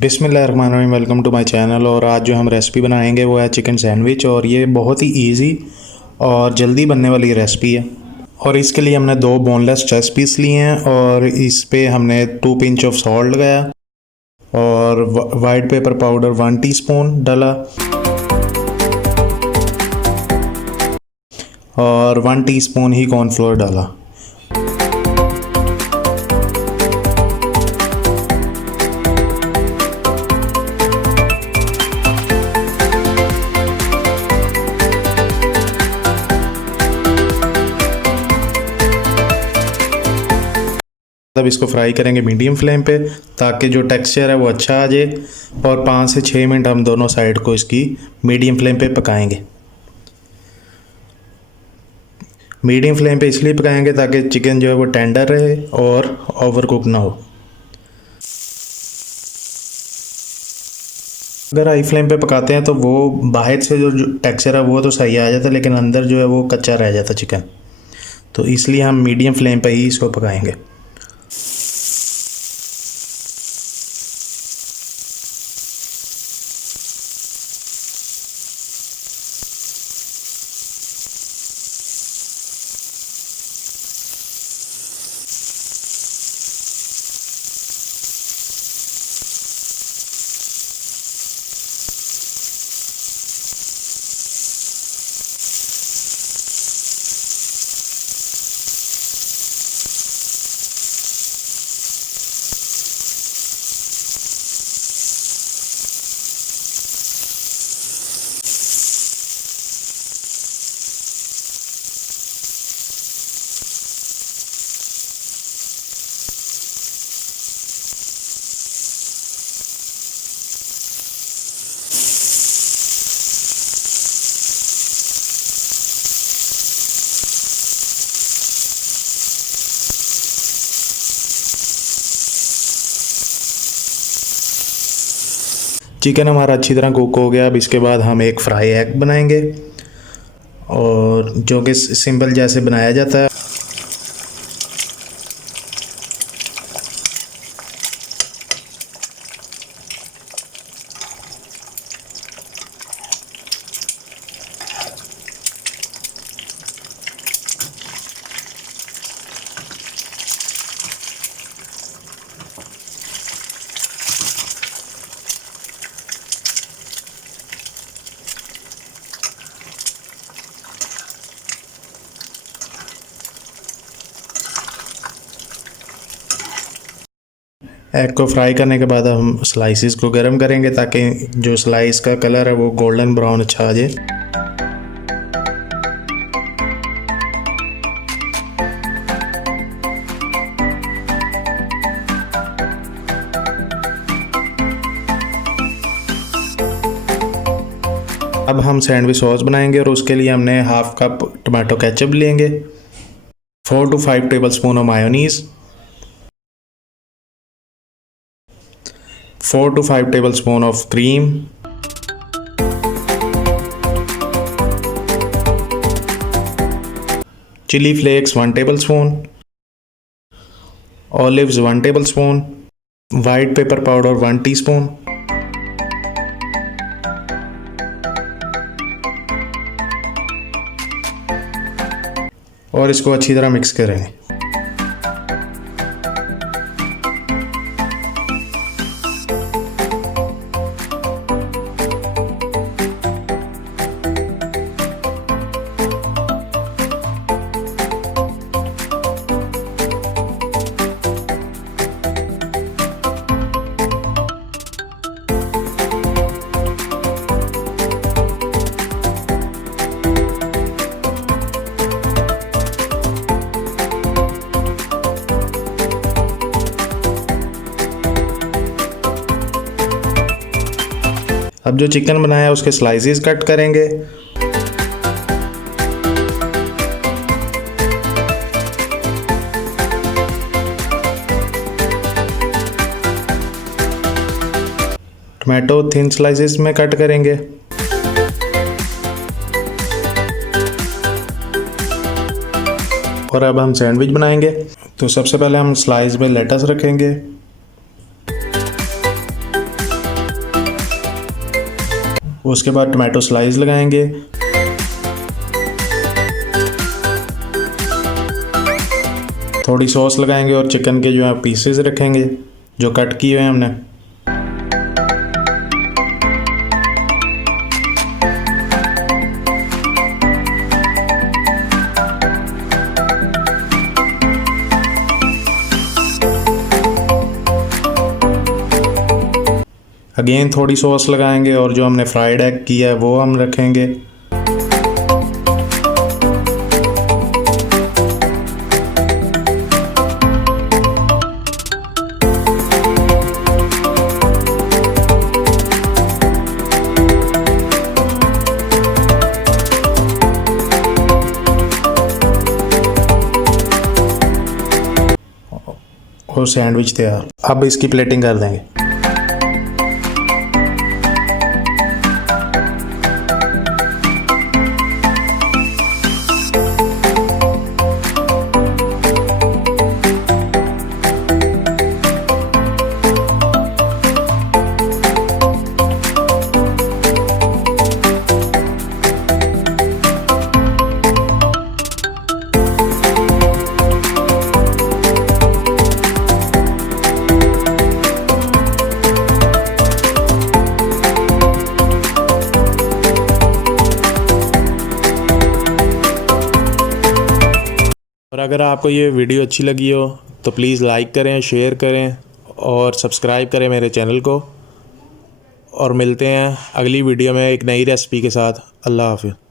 बिस्मिल्लाहिर्रहमानिर्रहीम, welcome to my channel. और आज जो हम रेसिपी बनाएंगे वो है चिकन सैंडविच। और ये बहुत ही इजी और जल्दी बनने वाली रेसिपी है। और इसके लिए हमने 2 बोनलेस चेस्ट पीस लिए हैं और इस पे हमने 2 पिंच ऑफ सॉल्ट लगाया और वाइट पेपर पाउडर 1 टीस्पून डाला और 1 टीस्पून ही कॉर्नफ्लोर डाला। तब इसको फ्राई करेंगे मीडियम फ्लेम पे ताकि जो टेक्सचर है वो अच्छा आ जाए। और 5 से 6 मिनट हम दोनों साइड को इसकी मीडियम फ्लेम पे पकाएंगे। मीडियम फ्लेम पे इसलिए पकाएंगे ताकि चिकन जो है वो टेंडर रहे और ओवर कुक ना हो। अगर हाई फ्लेम पे पकाते हैं तो वो बाहर से जो टेक्सचर है वो तो सही आ जाता है, लेकिन अंदर जो है वो कच्चा रह जाता चिकन। तो इसलिए हम मीडियम फ्लेम पे ही इसको पकाएंगे। चिकन हमारा अच्छी तरह कुक हो गया। अब इसके बाद हम एक फ्राई एग बनाएंगे और जो कि सिंपल जैसे बनाया जाता है। एग को फ्राई करने के बाद हम स्लाइसिस को गर्म करेंगे ताकि जो स्लाइस का कलर है वो गोल्डन ब्राउन अच्छा आ जाए। अब हम सैंडविच सॉस बनाएंगे और उसके लिए हमने हाफ कप टमाटो केचप लेंगे, 4 to 5 tablespoon of mayonnaise, 4 to 5 tablespoon of cream, chili flakes 1 tablespoon, olives 1 tablespoon, white pepper powder 1 teaspoon, और इसको अच्छी तरह मिक्स करेंगे। अब जो चिकन बनाया है उसके स्लाइसेस कट करेंगे। टमाटो थिन स्लाइसेस में कट करेंगे। और अब हम सैंडविच बनाएंगे। तो सबसे पहले हम स्लाइस में लेटस रखेंगे। उसके बाद टमाटो स्लाइस लगाएंगे। थोड़ी सॉस लगाएंगे और चिकन के जो है पीसेस रखेंगे जो कट किए हुए हैं हमने। अगेन थोड़ी सॉस लगाएंगे और जो हमने फ्राइड एग किया है वो हम रखेंगे। और सैंडविच तैयार। अब इसकी प्लेटिंग कर देंगे। और अगर आपको ये वीडियो अच्छी लगी हो तो प्लीज़ लाइक करें, शेयर करें और सब्सक्राइब करें मेरे चैनल को। और मिलते हैं अगली वीडियो में एक नई रेसिपी के साथ। अल्लाह हाफ़िज़।